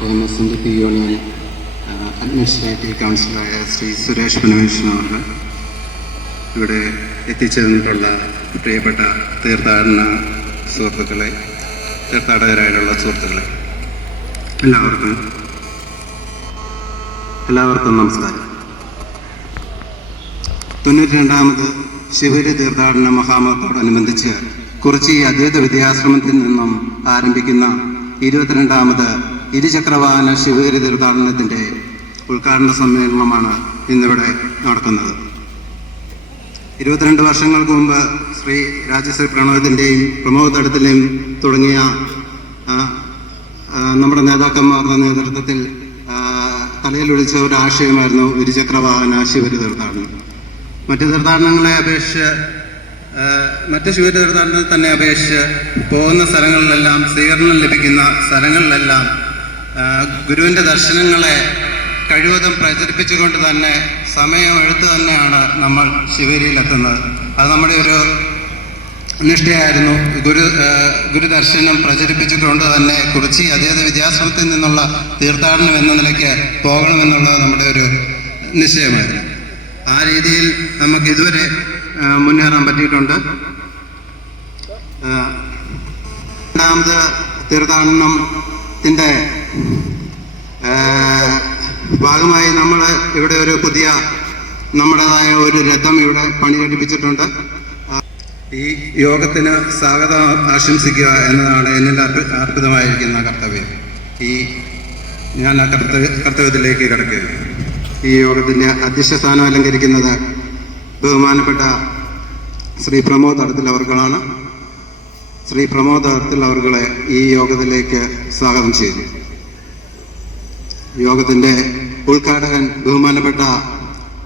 Kottayam SNDP union administrative കൗൺസിലറായ ശ്രീ സുരേഷ് പനവേഷൻ അവർ, ഇവിടെ എത്തിച്ചേർന്നിട്ടുള്ള പ്രിയപ്പെട്ട തീർത്ഥാടന സുഹൃത്തുക്കളെ, തീർത്ഥാടകരായിട്ടുള്ള സുഹൃത്തുക്കളെ, എല്ലാവർക്കും നമസ്കാരം. 92ാമത് ശിവഗിരി തീർത്ഥാടന മഹാമഹത്തോടനുബന്ധിച്ച് കുറിച്ചി അദ്വൈത വിദ്യാശ്രമത്തിൽ നിന്നും ആരംഭിക്കുന്ന 22ാമത് ഇരുചക്രവാഹന ശിവഗിരി തീർത്ഥാടനത്തിൻ്റെ ഉദ്ഘാടന സമ്മേളനമാണ് ഇന്നിവിടെ നടക്കുന്നത്. 22 വർഷങ്ങൾക്ക് മുമ്പ് ശ്രീ രാജശ്രീ പ്രണവത്തിൻ്റെയും പ്രമോദ് തടത്തിലെയും തുടങ്ങിയ നമ്മുടെ നേതാക്കന്മാരുടെ നേതൃത്വത്തിൽ തലയിലൊഴിച്ച ഒരു ആശയമായിരുന്നു ഇരുചക്രവാഹന ശിവഗിരി തീർത്ഥാടനം. മറ്റ് തീർത്ഥാടനങ്ങളെ അപേക്ഷിച്ച്, മറ്റ് ശിവഗിരി തീർത്ഥാടനത്തെ തന്നെ അപേക്ഷിച്ച് പോകുന്ന സ്ഥലങ്ങളിലെല്ലാം, സ്വീകരണം ലഭിക്കുന്ന സ്ഥലങ്ങളിലെല്ലാം ഗുരുവിൻ്റെ ദർശനങ്ങളെ കഴിവതും പ്രചരിപ്പിച്ചുകൊണ്ട് തന്നെ സമയമെടുത്ത് തന്നെയാണ് നമ്മൾ ശിവഗിരിയിലെത്തുന്നത്. അത് നമ്മുടെ ഒരു നിഷ്ഠയായിരുന്നു. ഗുരുദർശനം പ്രചരിപ്പിച്ചുകൊണ്ട് തന്നെ കുറിച്ചി അദ്വൈത വിദ്യാശ്രമത്തിൽ നിന്നുള്ള തീർത്ഥാടനം എന്ന നിലയ്ക്ക് പോകണമെന്നുള്ളത് നമ്മുടെ ഒരു നിശ്ചയമായിരുന്നു. ആ രീതിയിൽ നമുക്ക് ഇതുവരെ മുന്നേറാൻ പറ്റിയിട്ടുണ്ട്. രണ്ടാമത് തീർത്ഥാടനത്തിൻ്റെ ഭാഗമായി നമ്മൾ ഇവിടെ ഒരു പുതിയ നമ്മുടേതായ ഒരു രഥം ഇവിടെ പണികഴിപ്പിച്ചിട്ടുണ്ട്. ഈ യോഗത്തിന് സ്വാഗതം ആശംസിക്കുക എന്നതാണ് എന്നിൽ അർപ്പിതമായിരിക്കുന്ന കർത്തവ്യം. ഞാൻ ആ കർത്തവ്യത്തിലേക്ക് കിടക്കുകയാണ്. ഈ യോഗത്തിൻ്റെ അധ്യക്ഷ സ്ഥാനം അലങ്കരിക്കുന്നത് ബഹുമാനപ്പെട്ട ശ്രീ പ്രമോദ് തടത്തിൽ അവർകളാണ്. ശ്രീ പ്രമോദ് തടത്തിൽ അവർകളെ ഈ യോഗത്തിലേക്ക് സ്വാഗതം ചെയ്തു. യോഗത്തിൻ്റെ ഉദ്ഘാടകൻ ബഹുമാനപ്പെട്ട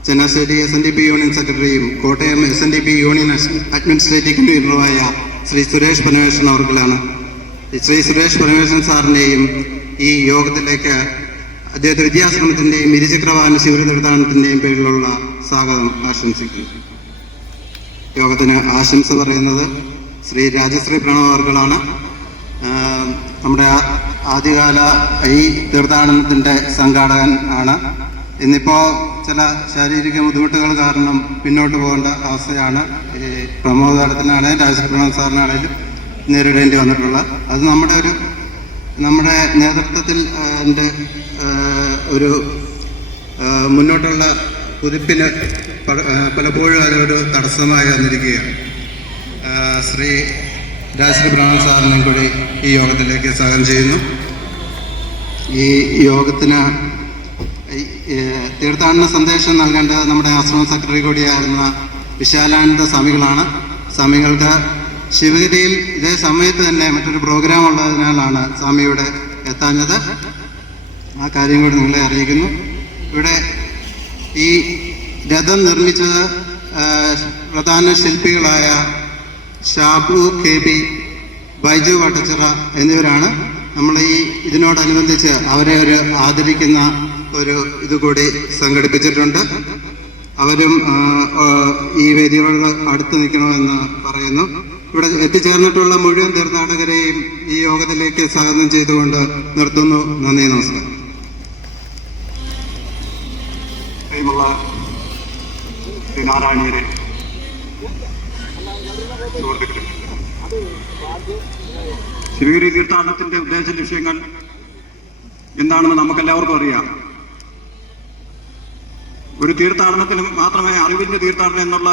ചങ്ങനാശ്ശേരി SNDP യൂണിയൻ സെക്രട്ടറിയും കോട്ടയം SNDP യൂണിയൻ അഡ്മിനിസ്ട്രേറ്റീവ് കൺവീനറുമായ ശ്രീ സുരേഷ് പനവേഷൻ അവർകളാണ്. ശ്രീ സുരേഷ് പനവേഷൻ സാറിനെയും ഈ യോഗത്തിലേക്ക് അദ്വൈത വിദ്യാശ്രമത്തിൻ്റെയും ഇരുചക്രവാഹന ശിവഗിരി തീർത്ഥാടനത്തിൻ്റെയും പേരിലുള്ള സ്വാഗതം ആശംസിക്കുന്നു. യോഗത്തിന് ആശംസ പറയുന്നത് ശ്രീ രാജശ്രീ പ്രണവ് അവർകളാണ്. നമ്മുടെ ആദ്യകാല ഈ തീർത്ഥാടനത്തിൻ്റെ സംഘാടകൻ ആണ്. ഇന്നിപ്പോൾ ചില ശാരീരിക ബുദ്ധിമുട്ടുകൾ കാരണം പിന്നോട്ട് പോകേണ്ട അവസ്ഥയാണ് ഈ പ്രമോദ് തടത്തിനാണെങ്കിലും രാജശ്രീ പ്രണവ് സാറിനാണെങ്കിലും നേരിടേണ്ടി വന്നിട്ടുള്ളത്. അത് നമ്മുടെ നേതൃത്വത്തിൽ ഒരു മുന്നോട്ടുള്ള കുതിപ്പിന് പലപ്പോഴും അതൊരു തടസ്സമായി വന്നിരിക്കുകയാണ്. ശ്രീ രാജശ്രീ പ്രണവ് സാറിനെയും കൂടി ഈ യോഗത്തിലേക്ക് സ്വാഗതം ചെയ്യുന്നു. ഈ യോഗത്തിന് തീർത്ഥാടന സന്ദേശം നൽകേണ്ടത് നമ്മുടെ ആശ്രമ സെക്രട്ടറി കൂടിയായിരുന്ന വിശാലാനന്ദ സ്വാമികളാണ്. സ്വാമികൾക്ക് ശിവഗിരിയിൽ ഇതേ സമയത്ത് തന്നെ മറ്റൊരു പ്രോഗ്രാം ഉള്ളതിനാലാണ് സ്വാമി ഇവിടെ എത്താഞ്ഞത്. ആ കാര്യം കൂടി നിങ്ങളെ അറിയിക്കുന്നു. ഇവിടെ ഈ രഥം നിർമ്മിച്ചത് പ്രധാന ശില്പികളായ ഷാബു KB, ബൈജു വട്ടച്ചിറ എന്നിവരാണ്. നമ്മൾ ഇതിനോടനുബന്ധിച്ച് അവരെ ആദരിക്കുന്ന ഒരു ഇതുകൂടി സംഘടിപ്പിച്ചിട്ടുണ്ട്. അവരും ഈ വേദിയോട് അടുത്ത് നിൽക്കണമെന്ന് പറയുന്നു. ഇവിടെ എത്തിച്ചേർന്നിട്ടുള്ള മുഴുവൻ തീർത്ഥാടകരെയും ഈ യോഗത്തിലേക്ക് സ്വാഗതം ചെയ്തുകൊണ്ട് നിർത്തുന്നു. നന്ദി, നമസ്കാരം. നാരായണീയരെ, ശിവഗിരി തീർത്ഥാടനത്തിന്റെ ഉദ്ദേശ ലക്ഷ്യങ്ങൾ എന്താണെന്ന് നമുക്കെല്ലാവർക്കും അറിയാം. ഒരു തീർത്ഥാടനത്തിന് മാത്രമേ അറിവിന്റെ തീർത്ഥാടനം എന്നുള്ള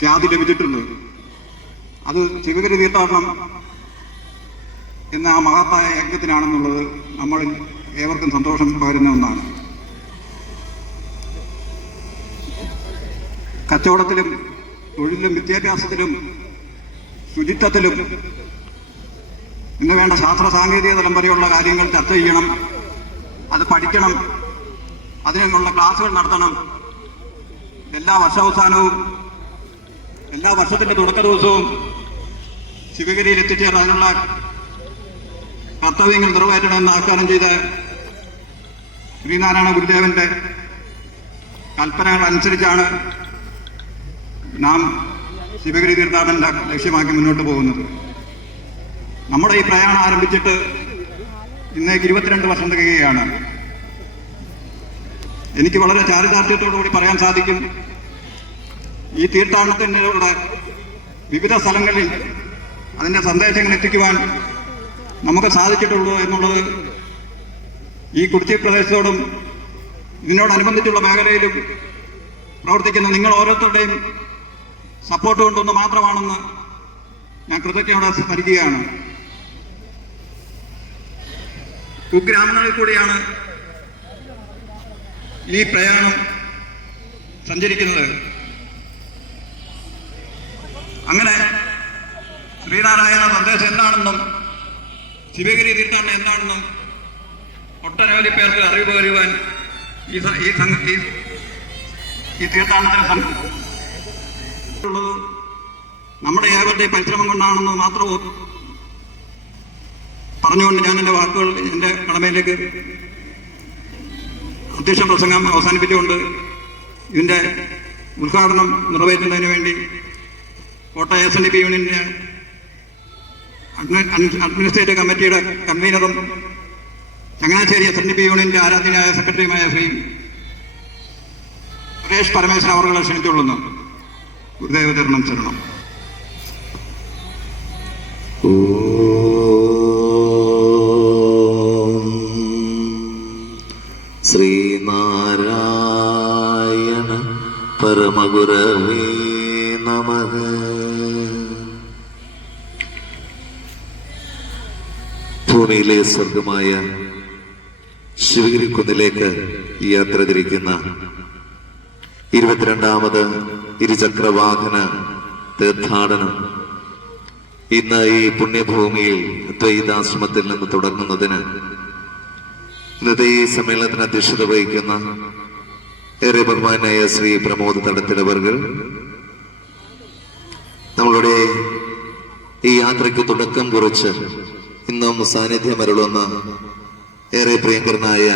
ഖ്യാതി ലഭിച്ചിട്ടുള്ളൂ. അത് ശിവഗിരി തീർത്ഥാടനം എന്ന ആ മഹത്തായ യജ്ഞത്തിനാണെന്നുള്ളത് നമ്മളിൽ ഏവർക്കും സന്തോഷം പകരുന്ന ഒന്നാണ്. കച്ചവടത്തിലും തൊഴിലിലും വിദ്യാഭ്യാസത്തിലും ശുചിത്വത്തിലും ഇന്ന് വേണ്ട ശാസ്ത്ര സാങ്കേതിക തലം വരെയുള്ള കാര്യങ്ങൾ ചർച്ച ചെയ്യണം, അത് പഠിക്കണം, അതിനുള്ള ക്ലാസുകൾ നടത്തണം. എല്ലാ വർഷാവസാനവും എല്ലാ വർഷത്തിന്റെ തുടക്ക ദിവസവും ശിവഗിരിയിൽ എത്തിച്ചേർന്ന് അതിനുള്ള കർത്തവ്യങ്ങൾ നിറവേറ്റണമെന്ന് ആഹ്വാനം ചെയ്ത് ശ്രീനാരായണ ഗുരുദേവന്റെ കൽപ്പനകൾ അനുസരിച്ചാണ് നാം ശിവഗിരി തീർത്ഥാടനം ലക്ഷ്യമാക്കി മുന്നോട്ട് പോകുന്നത്. നമ്മുടെ ഈ പ്രയാണം ആരംഭിച്ചിട്ട് ഇന്നേക്ക് 22 വർഷം തികയുകയാണ്. എനിക്ക് വളരെ ചാരിതാർത്ഥ്യത്തോടുകൂടി പറയാൻ സാധിക്കും, ഈ തീർത്ഥാടനത്തിലൂടെ വിവിധ സ്ഥലങ്ങളിൽ അതിൻ്റെ സന്ദേശങ്ങൾ എത്തിക്കുവാൻ നമുക്ക് സാധിച്ചിട്ടുള്ളൂ എന്നുള്ളത് ഈ കുറിച്ചി പ്രദേശത്തോടും ഇതിനോടനുബന്ധിച്ചുള്ള മേഖലയിലും പ്രവർത്തിക്കുന്ന നിങ്ങൾ ഓരോരുത്തരുടെയും സപ്പോർട്ട് കൊണ്ടൊന്ന് മാത്രമാണെന്ന് ഞാൻ കൃതജ്ഞതയോടെ സ്മരിക്കുകയാണ്. കുഗ്രാമങ്ങളിൽ കൂടിയാണ് ഈ പ്രയാണം സഞ്ചരിക്കുന്നത്. അങ്ങനെ ശ്രീനാരായണ സന്ദേശം എന്താണെന്നും ശിവഗിരി തീർത്ഥാടനം എന്താണെന്നും ഒട്ടനവധി പേർക്ക് അറിവ് പകരുവാൻ ഈ തീർത്ഥാടനത്തിന് ഉള്ളത് നമ്മുടെ ഏവരുടെയും പരിശ്രമം കൊണ്ടാണെന്ന് മാത്രം പറഞ്ഞുകൊണ്ട് ഞാൻ എൻ്റെ വാക്കുകൾ എൻ്റെ കടമയിലേക്ക് അധ്യക്ഷ പ്രസംഗം അവസാനിപ്പിച്ചുകൊണ്ട് ഇതിൻ്റെ ഉദ്ഘാടനം നിറവേറ്റുന്നതിന് വേണ്ടി കോട്ടയം SNDP യൂണിയൻ്റെ അഡ്മിനിസ്ട്രേറ്റീവ് കമ്മിറ്റിയുടെ കൺവീനറും ചങ്ങനാശ്ശേരി SNDP യൂണിയൻ്റെ ആരാധ്യനായ സെക്രട്ടറിയുമായ ശ്രീ സുരേഷ് പരമേശ്വരൻ അവരുടെ ക്ഷണിച്ചുകൊള്ളുന്നു. ഗുരുദേവ ചരണം ശരണം. ശ്രീനാരായണ പരമഗുരവേ നമഃ. ഭൂമിയിലെ സ്വർഗമായ ശിവഗിരി കുന്നിലേക്ക് യാത്ര തിരിക്കുന്ന 22ാമത് ഇരുചക്രവാഹന തീർത്ഥാടനം ഇന്ന് ഈ പുണ്യഭൂമിയിൽ ദ്വൈതാശ്രമത്തിൽ നിന്ന് തുടങ്ങുന്നതിന് ഇന്നത്തെ ഈ സമ്മേളനത്തിന് അധ്യക്ഷത വഹിക്കുന്ന ഏറെ ബഹുമാനായ ശ്രീ പ്രമോദ് തടത്തിലവർകൾ, നമ്മളുടെ ഈ യാത്രയ്ക്ക് തുടക്കം കുറിച്ച് ഇന്നും സാന്നിധ്യം അരുളുന്ന ഏറെ പ്രിയങ്കരനായ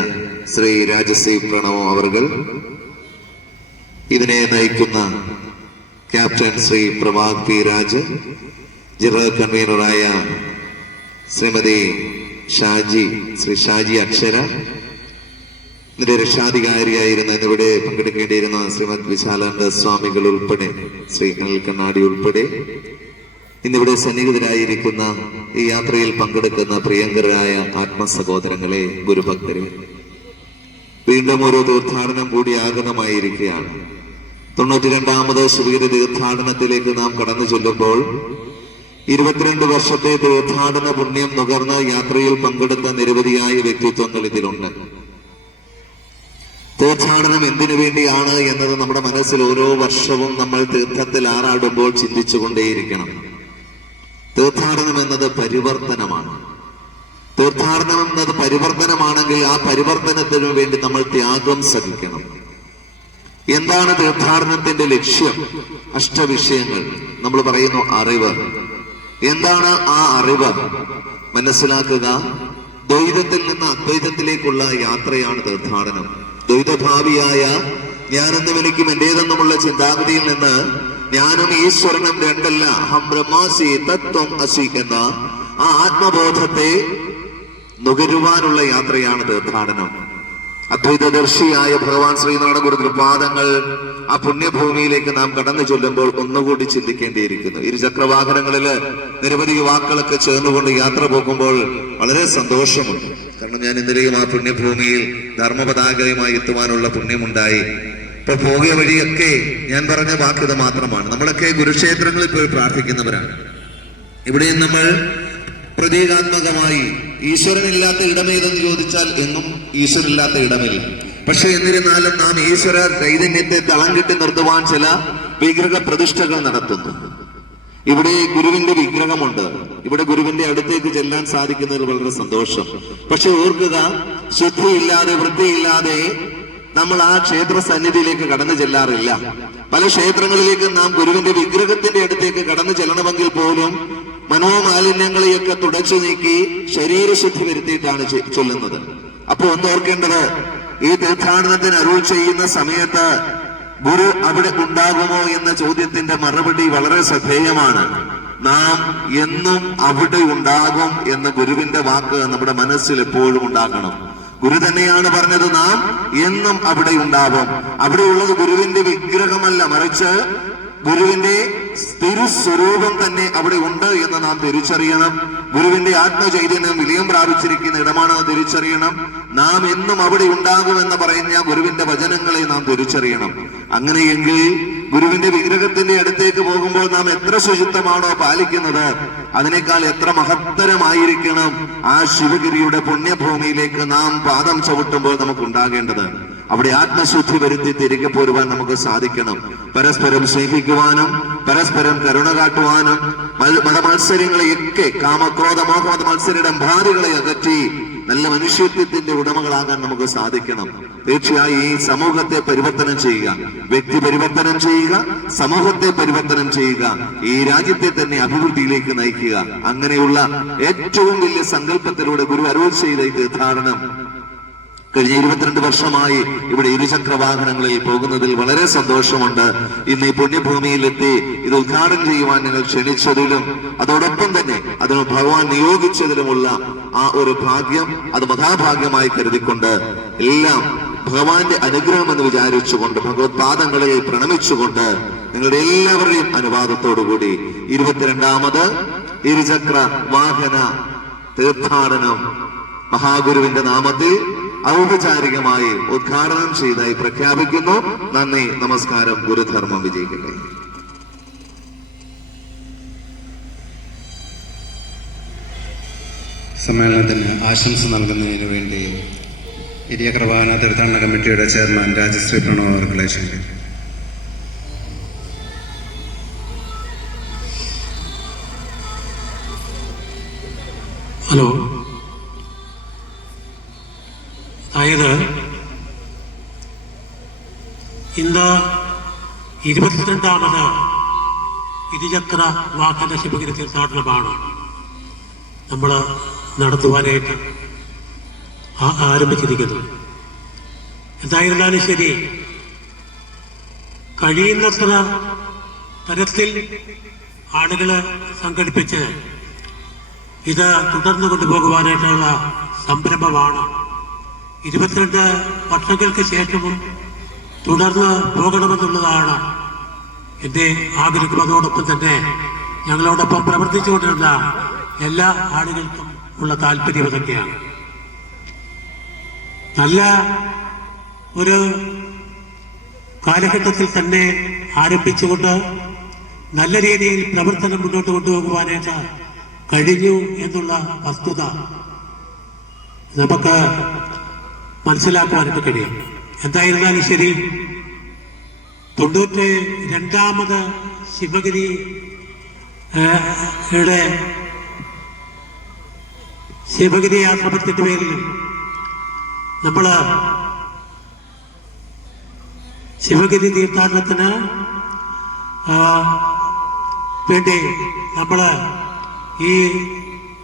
ശ്രീ രാജശ്രീ പ്രണവ് അവർകൾ, ഇതിനെ നയിക്കുന്ന captain Shri Prabhat P Raj, general കൺവീനറായ ശ്രീമതി ശ്രീ ഷാജി അക്ഷര, ഇതിന്റെ രക്ഷാധികാരിയായിരുന്ന ഇന്നിവിടെ പങ്കെടുക്കേണ്ടിയിരുന്ന ശ്രീമദ് വിശാലാനന്ദ സ്വാമികൾ ഉൾപ്പെടെ ശ്രീ അനിൽ കണ്ണാടി ഉൾപ്പെടെ ഇന്നിവിടെ സന്നിഹിതരായിരിക്കുന്ന ഈ യാത്രയിൽ പങ്കെടുക്കുന്ന പ്രിയങ്കരായ ആത്മസഹോദരങ്ങളെ, ഗുരുഭക്തരെ, വീണ്ടും ഒരു തീർത്ഥാടനം കൂടി ആഗതമായിരിക്കുകയാണ്. 92ാമത് ശിവഗിരി തീർത്ഥാടനത്തിലേക്ക് നാം കടന്നു ചൊല്ലുമ്പോൾ 22 വർഷത്തെ തീർത്ഥാടന പുണ്യം നുകർന്ന് യാത്രയിൽ പങ്കെടുത്ത നിരവധിയായ വ്യക്തിത്വങ്ങൾ ഇതിലുണ്ട്. തീർത്ഥാടനം എന്തിനു വേണ്ടിയാണ് എന്നത് നമ്മുടെ മനസ്സിൽ ഓരോ വർഷവും നമ്മൾ തീർത്ഥത്തിൽ ആറാടുമ്പോൾ ചിന്തിച്ചുകൊണ്ടേയിരിക്കണം. തീർത്ഥാടനം എന്നത് പരിവർത്തനമാണ്. തീർത്ഥാടനം എന്നത് പരിവർത്തനമാണെങ്കിൽ ആ പരിവർത്തനത്തിനു വേണ്ടി നമ്മൾ ത്യാഗം സഹിക്കണം. എന്താണ് തീർത്ഥാടനത്തിന്റെ ലക്ഷ്യം? അഷ്ടവിഷയങ്ങൾ. നമ്മൾ പറയുന്നു അറിവ്. എന്താണ് ആ അറിവ്? മനസ്സിലാക്കുക, ദ്വൈതത്തിൽ നിന്ന് അദ്വൈതത്തിലേക്കുള്ള യാത്രയാണ് തീർത്ഥാടനം. ദ്വൈതഭാവിയായ ഞാനെന്നും എനിക്കും എന്റേതെന്നുമുള്ള ചിന്താഗതിയിൽ നിന്ന് ഞാനും ഈശ്വരനും രണ്ടല്ല, അഹം ബ്രഹ്മാസി തത്വം അസി എന്ന ആ ആത്മബോധത്തെ നുകരുവാനുള്ള യാത്രയാണ് തീർത്ഥാടനം. അദ്വൈതദർശിയായ ഭഗവാൻ ശ്രീനാരായണ ഗുരു തൃപാദങ്ങൾ ആ പുണ്യഭൂമിയിലേക്ക് നാം കടന്നു ചൊല്ലുമ്പോൾ ഒന്നുകൂടി ചിന്തിക്കേണ്ടിയിരിക്കുന്നു. ഇരുചക്രവാഹനങ്ങളില് നിരവധി യുവാക്കളൊക്കെ ചേർന്നുകൊണ്ട് യാത്ര പോകുമ്പോൾ വളരെ സന്തോഷമുണ്ട്. കാരണം ഞാൻ ഇന്നലെയും ആ പുണ്യഭൂമിയിൽ ധർമ്മപതാകയുമായി എത്തുവാനുള്ള പുണ്യമുണ്ടായി. ഇപ്പൊ പോകിയ വഴിയൊക്കെ ഞാൻ പറഞ്ഞ വാക്യത മാത്രമാണ്. നമ്മളൊക്കെ ഗുരുക്ഷേത്രങ്ങളിൽ പോയി പ്രാർത്ഥിക്കുന്നവരാണ്. ഇവിടെയും നമ്മൾ പ്രതീകാത്മകമായി ഈശ്വരനില്ലാത്ത ഇടമേതെന്ന് ചോദിച്ചാൽ എങ്ങും ഈശ്വരനില്ലാത്ത ഇടമില്ല. പക്ഷെ എന്നിരുന്നാലും നാം ഈശ്വര ചൈതന്യത്തെ തളം കെട്ടി നിർത്തുവാൻ ചില വിഗ്രഹ പ്രതിഷ്ഠകൾ നടത്തുന്നു. ഇവിടെ ഗുരുവിന്റെ വിഗ്രഹമുണ്ട്. ഇവിടെ ഗുരുവിന്റെ അടുത്തേക്ക് ചെല്ലാൻ സാധിക്കുന്നതിൽ വളരെ സന്തോഷം. പക്ഷെ ഓർക്കുക, ശുദ്ധിയില്ലാതെ വൃത്തിയില്ലാതെ നമ്മൾ ആ ക്ഷേത്ര സന്നിധിയിലേക്ക് കടന്നു ചെല്ലാറില്ല. പല ക്ഷേത്രങ്ങളിലേക്കും നാം ഗുരുവിന്റെ വിഗ്രഹത്തിന്റെ അടുത്തേക്ക് കടന്നു ചെല്ലണമെങ്കിൽ പോലും മനോമാലിന്യങ്ങളെയൊക്കെ തുടച്ചു നീക്കി ശരീരശുദ്ധി വരുത്തിയിട്ടാണ് ചൊല്ലുന്നത്. അപ്പൊ ഒന്ന് ഓർക്കേണ്ടത്, ഈ തീർത്ഥാടനത്തിന് അരുൾ ചെയ്യുന്ന സമയത്ത് ഗുരു അവിടെ ഉണ്ടാകുമോ എന്ന ചോദ്യത്തിന്റെ മറുപടി വളരെ ശ്രദ്ധേയമാണ്. നാം എന്നും അവിടെ ഉണ്ടാകും എന്ന ഗുരുവിന്റെ വാക്ക് നമ്മുടെ മനസ്സിൽ എപ്പോഴും ഉണ്ടാകണം. ഗുരു തന്നെയാണ് പറഞ്ഞത്, നാം എന്നും അവിടെ ഉണ്ടാവും. അവിടെയുള്ളത് ഗുരുവിന്റെ വിഗ്രഹമല്ല, മറിച്ച് ഗുരുവിന്റെ തിരുസ്വരൂപം തന്നെ അവിടെ ഉണ്ട് എന്ന് നാം തിരിച്ചറിയണം. ഗുരുവിന്റെ ആത്മചൈതന്യം വിലയം പ്രാപിച്ചിരിക്കുന്ന ഇടമാണെന്ന് തിരിച്ചറിയണം. നാം എന്നും അവിടെ ഉണ്ടാകുമെന്ന് പറയുന്ന ഗുരുവിന്റെ വചനങ്ങളെ നാം തിരിച്ചറിയണം. അങ്ങനെയെങ്കിൽ ഗുരുവിന്റെ വിഗ്രഹത്തിന്റെ അടുത്തേക്ക് പോകുമ്പോൾ നാം എത്ര ശുചിത്വമാണോ പാലിക്കുന്നത്, അതിനേക്കാൾ എത്ര മഹത്തരമായിരിക്കണം ആ ശിവഗിരിയുടെ പുണ്യഭൂമിയിലേക്ക് നാം പാദം ചവിട്ടുമ്പോൾ നമുക്ക് ഉണ്ടാകേണ്ടത്. അവിടെ ആത്മശുദ്ധി വരുത്തി തിരികെ പോരുവാൻ നമുക്ക് സാധിക്കണം. പരസ്പരം സ്നേഹിക്കുവാനും പരസ്പരം കരുണ കാട്ടുവാനും മതമത്സരങ്ങളെയൊക്കെ കാമക്രോധ മോഹമത മത്സരയുടെ ബാധകളെ അകറ്റി നല്ല മനുഷ്യത്വത്തിന്റെ ഉടമകളാകാൻ നമുക്ക് സാധിക്കണം. തീർച്ചയായും ഈ സമൂഹത്തെ പരിവർത്തനം ചെയ്യുക, വ്യക്തി പരിവർത്തനം ചെയ്യുക, സമൂഹത്തെ പരിവർത്തനം ചെയ്യുക, ഈ രാജ്യത്തെ തന്നെ അഭിവൃദ്ധിയിലേക്ക് നയിക്കുക. അങ്ങനെയുള്ള ഏറ്റവും വലിയ സങ്കല്പത്തിലൂടെ ഗുരു അരുൾ ചെയ്ത ഈ തീർത്ഥാടനം കഴിഞ്ഞ 22 വർഷമായി ഇവിടെ ഇരുചക്ര വാഹനങ്ങളിൽ പോകുന്നതിൽ വളരെ സന്തോഷമുണ്ട്. ഇന്ന് ഈ പുണ്യഭൂമിയിലെത്തി ഇത് ഉദ്ഘാടനം ചെയ്യുവാൻ നിങ്ങൾ ക്ഷണിച്ചതിലും അതോടൊപ്പം തന്നെ അതിന് ഭഗവാൻ നിയോഗിച്ചതിലുമുള്ള ആ ഒരു ഭാഗ്യം അത് മഹാഭാഗ്യമായി കരുതിക്കൊണ്ട് എല്ലാം ഭഗവാന്റെ അനുഗ്രഹം എന്ന് വിചാരിച്ചുകൊണ്ട് ഭഗവത് പാദങ്ങളിൽ പ്രണമിച്ചുകൊണ്ട് നിങ്ങളുടെ എല്ലാവരുടെയും അനുവാദത്തോടുകൂടി 22ാമത് ഇരുചക്ര വാഹന തീർത്ഥാടനം മഹാഗുരുവിന്റെ നാമത്തിൽ ഔപചാരികമായി ഉദ്ഘാടനം ചെയ്തായി പ്രഖ്യാപിക്കുന്നു. നന്ദി, നമസ്കാരം. ഗുരുധർമ്മം വിജയിക്കട്ടെ. സമ്മേളനത്തിന് ആശംസ നൽകുന്നതിന് വേണ്ടി ഇരുചക്ര വാഹന തീർത്ഥാടന കമ്മിറ്റിയുടെ ചെയർമാൻ രാജശ്രീ പ്രണവ് അവർകളെ ക്ഷണിക്കുന്നു. ഹലോ, അതായത് ഇന്ന് 22ാമത് ഇരുചക്ര വാഹന ശിവഗിരി തീർത്ഥാടനമാണ് നമ്മൾ നടത്തുവാനായിട്ട് ആരംഭിച്ചിരിക്കുന്നത്. എന്തായിരുന്നാലും ശരി, കഴിയുന്നത്ര തരത്തിൽ ആളുകൾ സംഘടിപ്പിച്ച് ഇത് തുടർന്നു കൊണ്ടുപോകുവാനായിട്ടുള്ള സംരംഭമാണ്. 22 വർഷങ്ങൾക്ക് ശേഷവും തുടർന്ന് പോകണമെന്നുള്ളതാണ് എൻ്റെ ആഗ്രഹം. അതോടൊപ്പം തന്നെ ഞങ്ങളോടൊപ്പം പ്രവർത്തിച്ചുകൊണ്ടിരുന്ന എല്ലാ ആളുകൾക്കും ഉള്ള താല്പര്യം ഇതൊക്കെയാണ്. നല്ല ഒരു കാലഘട്ടത്തിൽ തന്നെ ആരംഭിച്ചുകൊണ്ട് നല്ല രീതിയിൽ പ്രവർത്തനം മുന്നോട്ട് കൊണ്ടുപോകുവാനായിട്ട് കഴിഞ്ഞു എന്നുള്ള വസ്തുത നമുക്ക് മനസ്സിലാക്കുവാനൊക്കെ കഴിയും. എന്തായിരുന്നാലും ശരി, 92ാമത് ശിവഗിരി ആശ്രമത്തിന്റെ പേരിൽ നമ്മള് ശിവഗിരി തീർത്ഥാടനത്തിന് വേണ്ടി നമ്മള് ഈ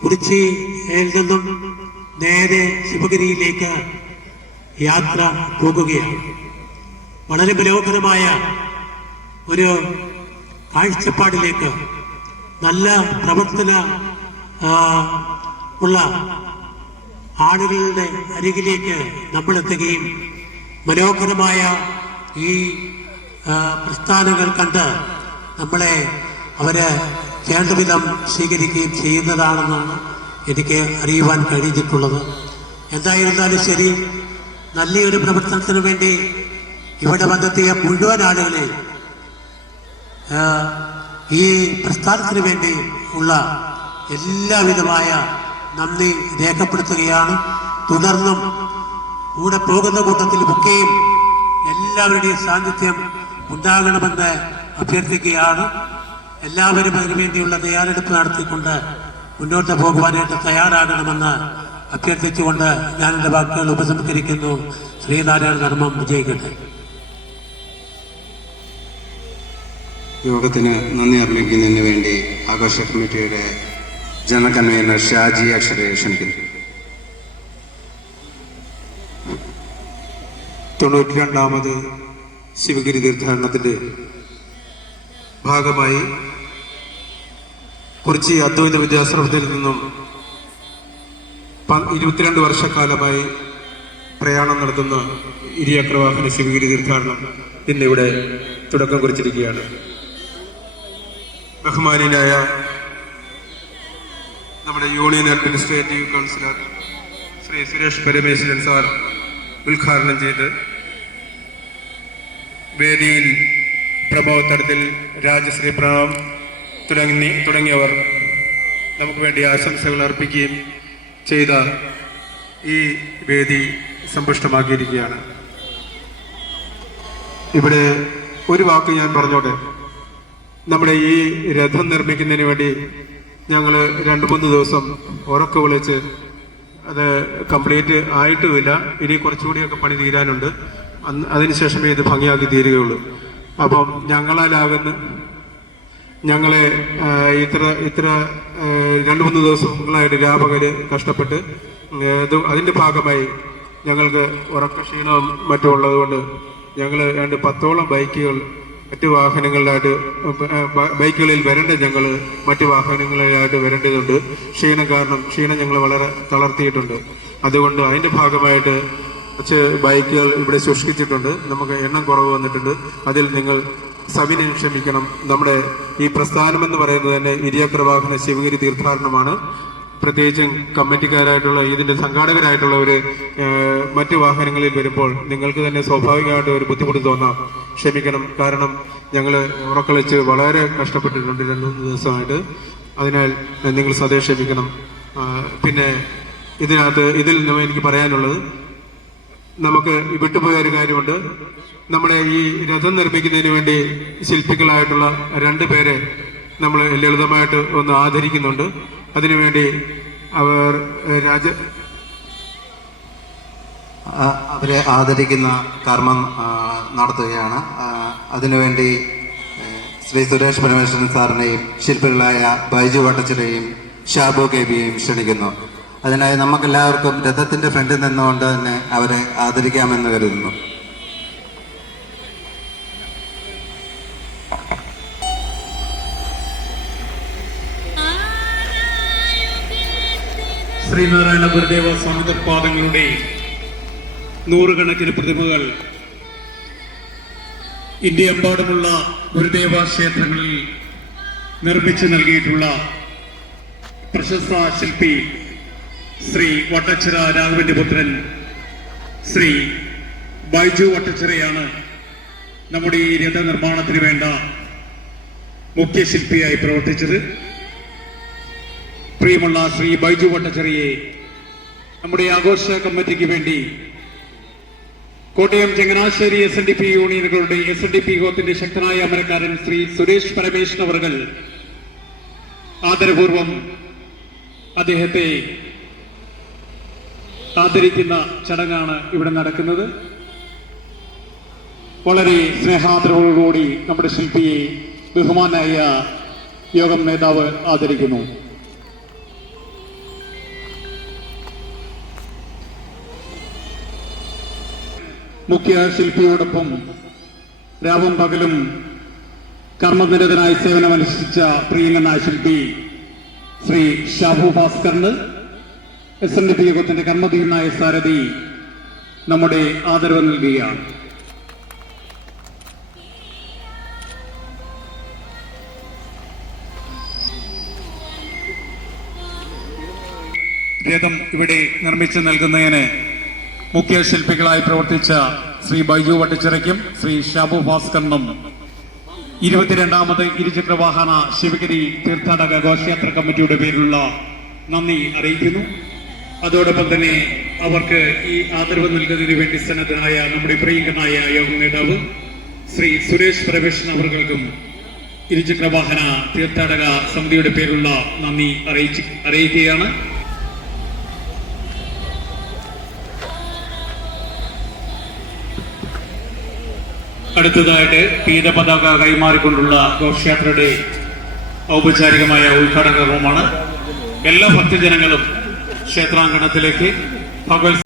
കുറിച്ചിയിൽ നിന്നും നേരെ ശിവഗിരിയിലേക്ക് യാത്ര പോകുകയാണ്. വളരെ മനോഹരമായ ഒരു കാഴ്ചപ്പാടിലേക്ക്, നല്ല പ്രവർത്തന ഉള്ള ആളുകളുടെ അരികിലേക്ക് നമ്മൾ എത്തുകയും മനോഹരമായ ഈ പ്രസ്ഥാനങ്ങൾ കണ്ട് നമ്മളെ അവര് വേണ്ട വിധം സ്വീകരിക്കുകയും ചെയ്യുന്നതാണെന്നാണ് എനിക്ക് അറിയുവാൻ കഴിഞ്ഞിട്ടുള്ളത്. എന്തായിരുന്നാലും ശരി, നല്ലൊരു പ്രവർത്തനത്തിന് വേണ്ടി ഇവിടെ വന്നെത്തിയ മുഴുവൻ ആളുകളെ ഈ പ്രസ്ഥാനത്തിന് വേണ്ടി ഉള്ള എല്ലാവിധമായ നന്ദി രേഖപ്പെടുത്തുകയാണ്. തുടർന്നും കൂടെ പോകുന്ന കൂട്ടത്തിൽ ഒക്കെയും എല്ലാവരുടെയും സാന്നിധ്യം ഉണ്ടാകണമെന്ന് അഭ്യർത്ഥിക്കുകയാണ്. എല്ലാവരും അതിനുവേണ്ടിയുള്ള തയ്യാറെടുപ്പ് നടത്തിക്കൊണ്ട് മുന്നോട്ട് പോകുവാനായിട്ട് തയ്യാറാകണമെന്ന് അഭ്യർത്ഥിച്ചുകൊണ്ട് ഞാൻ എൻ്റെ വാക്കുകൾ ഉപസംഹരിക്കുന്നു. ശ്രീനാരായണ ധർമ്മം വിജയിക്കട്ടെ. യോഗത്തിന് നന്ദി അർപ്പിക്കുന്നതിന് വേണ്ടി ആഘോഷ കമ്മിറ്റിയുടെ ജനറൽ കൺവീനർ ഷാജി അക്ഷരയെ ക്ഷണിക്കുന്നു. 92ാമത് ശിവഗിരി തീർത്ഥാടനത്തിൻ്റെ ഭാഗമായി കുറിച്ചി അദ്വൈത വിദ്യാശ്രമത്തിൽ നിന്നും 22 വർഷക്കാലമായി പ്രയാണം നടത്തുന്ന ഇരുചക്രവാഹന ശിവഗിരി തീർത്ഥാടനം ഇന്നിവിടെ തുടക്കം കുറിച്ചിരിക്കുകയാണ്. ബഹുമാനീയനായ നമ്മുടെ union administrative councillor Shri Suresh Parameswaran sir ഉദ്ഘാടനം ചെയ്ത് വേദിയിൽ പ്രഭവ് തടത്തിൽ രാജശ്രീ പ്രണവ് തുടങ്ങിയവർ നമുക്ക് വേണ്ടി ആശംസകൾ അർപ്പിക്കുകയും ചെയ്ത ഈ വേദി സമ്പുഷ്ടമാക്കിയിരിക്കുകയാണ്. ഇവിടെ ഒരു വാക്ക് ഞാൻ പറഞ്ഞോട്ടെ. നമ്മുടെ ഈ രഥം നിർമ്മിക്കുന്നതിന് വേണ്ടി ഞങ്ങൾ 2-3 ദിവസം ഉറക്ക വിളിച്ച് അത് കംപ്ലീറ്റ് ആയിട്ടുമില്ല. ഇനി കുറച്ചുകൂടിയൊക്കെ പണി തീരാനുണ്ട്. അതിനുശേഷമേ ഇത് ഭംഗിയാക്കി തീരുകയുള്ളൂ. അപ്പം ഞങ്ങളെ ഇത്ര 2-3 ദിവസങ്ങളായിട്ട് രാപകല് കഷ്ടപ്പെട്ട് അതിന്റെ ഭാഗമായി ഞങ്ങൾക്ക് ഉറക്കക്ഷീണവും മറ്റും ഉള്ളതുകൊണ്ട് ഞങ്ങൾ 10ഓളം ബൈക്കുകൾ മറ്റു വാഹനങ്ങളിലായിട്ട് ബൈക്കുകളിൽ വരേണ്ട ഞങ്ങൾ മറ്റു വാഹനങ്ങളിലായിട്ട് വരേണ്ടതുണ്ട്. ക്ഷീണം ഞങ്ങൾ വളരെ തളർത്തിയിട്ടുണ്ട്. അതുകൊണ്ട് അതിന്റെ ഭാഗമായിട്ട് കുറച്ച് ബൈക്കുകൾ ഇവിടെ സൂക്ഷിച്ചിട്ടുണ്ട്. നമുക്ക് എണ്ണം കുറവ് വന്നിട്ടുണ്ട്. അതിൽ നിങ്ങൾ സവിനയം ക്ഷമിക്കണം. നമ്മുടെ ഈ പ്രസ്ഥാനം എന്ന് പറയുന്നത് തന്നെ ഇരുചക്രവാഹന ശിവഗിരി തീർത്ഥാടനമാണ്. പ്രത്യേകിച്ചും കമ്മിറ്റിക്കാരായിട്ടുള്ള ഇതിന്റെ സംഘാടകരായിട്ടുള്ളവർ മറ്റു വാഹനങ്ങളിൽ വരുമ്പോൾ നിങ്ങൾക്ക് തന്നെ സ്വാഭാവികമായിട്ട് ഒരു ബുദ്ധിമുട്ട് തോന്നാം. ക്ഷമിക്കണം. കാരണം ഞങ്ങൾ ഉറക്കളിച്ച് വളരെ കഷ്ടപ്പെട്ടിട്ടുണ്ട് 2-3 ദിവസമായിട്ട്. അതിനാൽ നിങ്ങൾ സദയം ക്ഷമിക്കണം. പിന്നെ ഇതിൽ എനിക്ക് പറയാനുള്ളത്, നമുക്ക് വിട്ടുപോയ ഒരു കാര്യമുണ്ട്. നമ്മുടെ ഈ രഥം നിർമ്മിക്കുന്നതിന് വേണ്ടി ശില്പികളായിട്ടുള്ള 2 പേരെ നമ്മൾ ലളിതമായിട്ട് ഒന്ന് ആദരിക്കുന്നുണ്ട്. അതിനുവേണ്ടി അവരെ ആദരിക്കുന്ന കർമ്മം നടത്തുകയാണ്. അതിനുവേണ്ടി ശ്രീ സുരേഷ് പരമേശ്വരൻ സാറിനെയും ശില്പികളായ ബൈജു വട്ടച്ചിറയും ഷാബു കെബിയെയും ക്ഷണിക്കുന്നു. അതിനായി നമുക്കെല്ലാവർക്കും രഥത്തിന്റെ ഫ്രണ്ടിൽ നിന്നുകൊണ്ട് തന്നെ അവരെ ആദരിക്കാമെന്ന് കരുതുന്നു. ശ്രീനാരായണ ഗുരുദേവ സ്വാമിതപാദങ്ങളുടെ 100 കണക്കിന് പ്രതിമകൾ ഇന്ത്യയെമ്പാടുമുള്ള ഗുരുദേവ ക്ഷേത്രങ്ങളിൽ നിർമ്മിച്ചു നൽകിയിട്ടുള്ള പ്രശസ്ത ശില്പി ശ്രീ വട്ടച്ചിറ രാഘവന്റെ പുത്രൻ ശ്രീ ബൈജു വട്ടച്ചിറയാണ് നമ്മുടെ ഈ രഥനിർമ്മാണത്തിന് വേണ്ട മുഖ്യ ശില്പിയായി പ്രവർത്തിച്ചത്. പ്രിയമുള്ള ശ്രീ ബൈജു വട്ടച്ചിറയെ നമ്മുടെ ആഘോഷ കമ്മിറ്റിക്ക് വേണ്ടി കോട്ടയം ചങ്ങനാശ്ശേരി SNDP യൂണിയനുകളുടെ SNDP യോഗത്തിന്റെ ശക്തനായ അമരക്കാരൻ ശ്രീ സുരേഷ് പരമേശ്വരൻ അവർകൾ ആദരപൂർവം അദ്ദേഹത്തെ ആദരിക്കുന്ന ചടങ്ങാണ് ഇവിടെ നടക്കുന്നത്. വളരെ സ്നേഹാദരവോടുകൂടി നമ്മുടെ ശില്പിയെ ബഹുമാനായ യോഗം നേതാവ് ആദരിക്കുന്നു. മുഖ്യ ശില്പിയോടൊപ്പം രാവും പകലും കർമ്മനിരതനായി സേവനമനുഷ്ഠിച്ച പ്രിയങ്കനായ ശില്പി ശ്രീ ഷാബു ഭാസ്കറിന് SNDP യോഗത്തിന്റെ കർമ്മധീരനായ സാരഥി നമ്മുടെ ആദരവ് നൽകുകയാണ്. രഥം ഇവിടെ നിർമ്മിച്ചു നൽകുന്നതിന് മുഖ്യ ശില്പികളായി പ്രവർത്തിച്ച ശ്രീ ബൈജു വട്ടച്ചിറയ്ക്കും ശ്രീ ഷാബു ഭാസ്കറിനും 22ാമത് ഇരുചക്രവാഹന ശിവഗിരി തീർത്ഥാടക ഘോഷയാത്ര കമ്മിറ്റിയുടെ പേരിലുള്ള നന്ദി അറിയിക്കുന്നു. അതോടൊപ്പം തന്നെ അവർക്ക് ഈ ആദരവ് നൽകുന്നതിന് വേണ്ടി സന്നദ്ധനായ നമ്മുടെ പ്രിയങ്കനായ യോഗം നേതാവ് ശ്രീ സുരേഷ് പരമേശ്വരൻ അവർക്കും ഇരുചക്രവാഹന തീർത്ഥാടക സമിതിയുടെ പേരിലുള്ള നന്ദി അറിയിക്കുകയാണ്. അടുത്തതായിട്ട് പീഠപതാക കൈമാറിക്കൊണ്ടുള്ള ഘോഷയാത്രയുടെ ഔപചാരികമായ ഉദ്ഘാടന കർമ്മമാണ്. എല്ലാ ഭക്തജനങ്ങളും ക്ഷേത്രാങ്കണത്തിലേക്ക് ഭഗവത്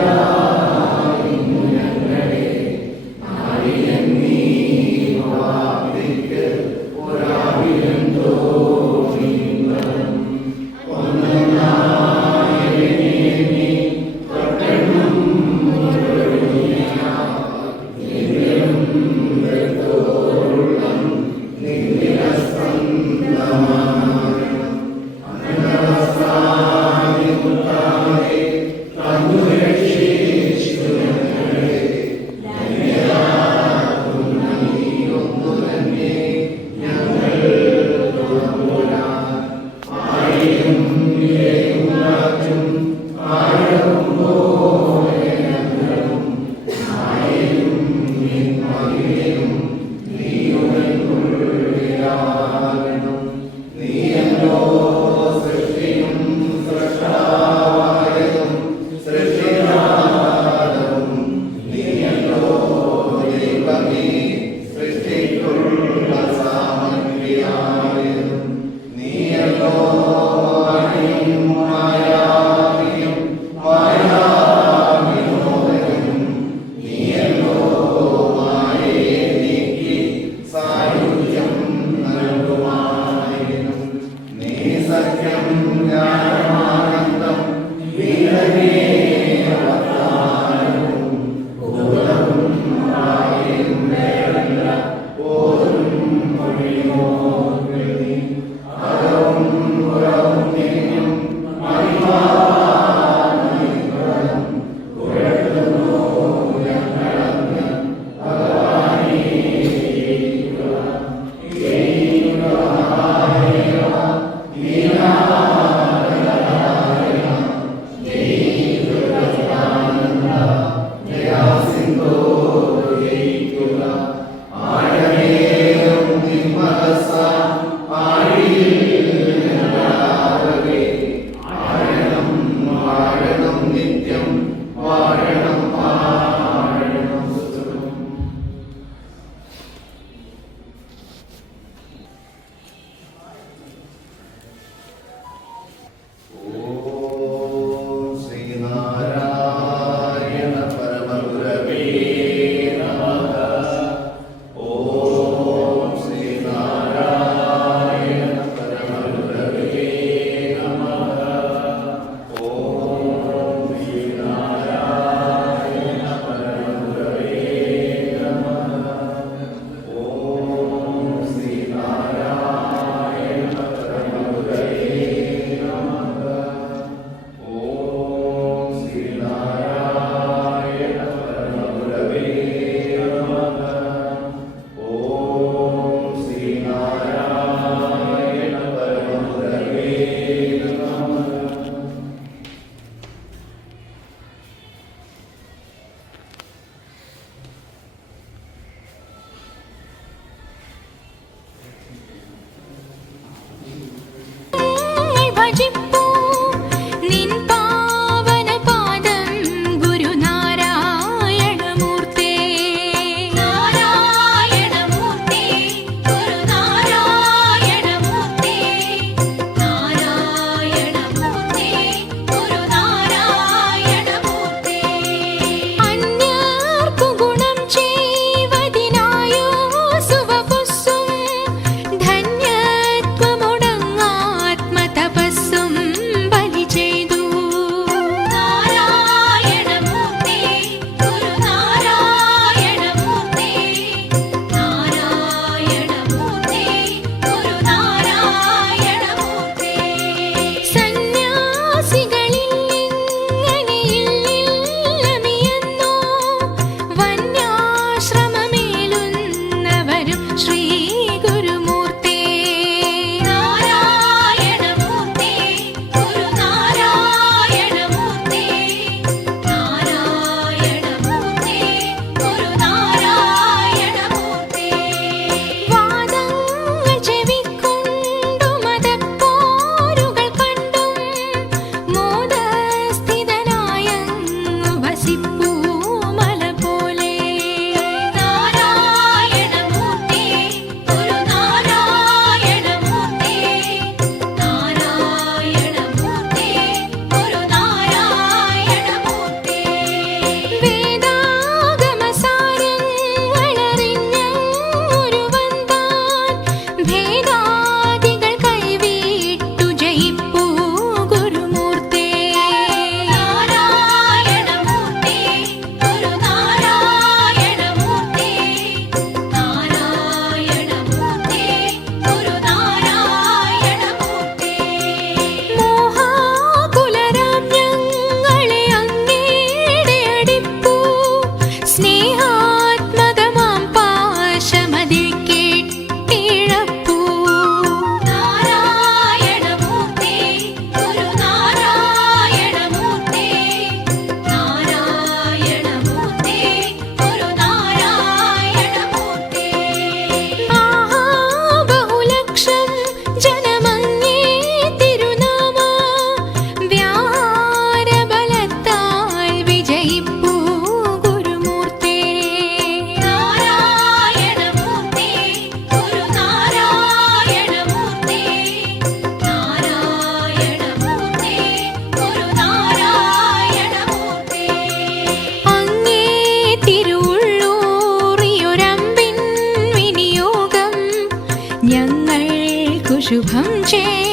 Thank you. ശുഭം ചെയ്യട്ടെ.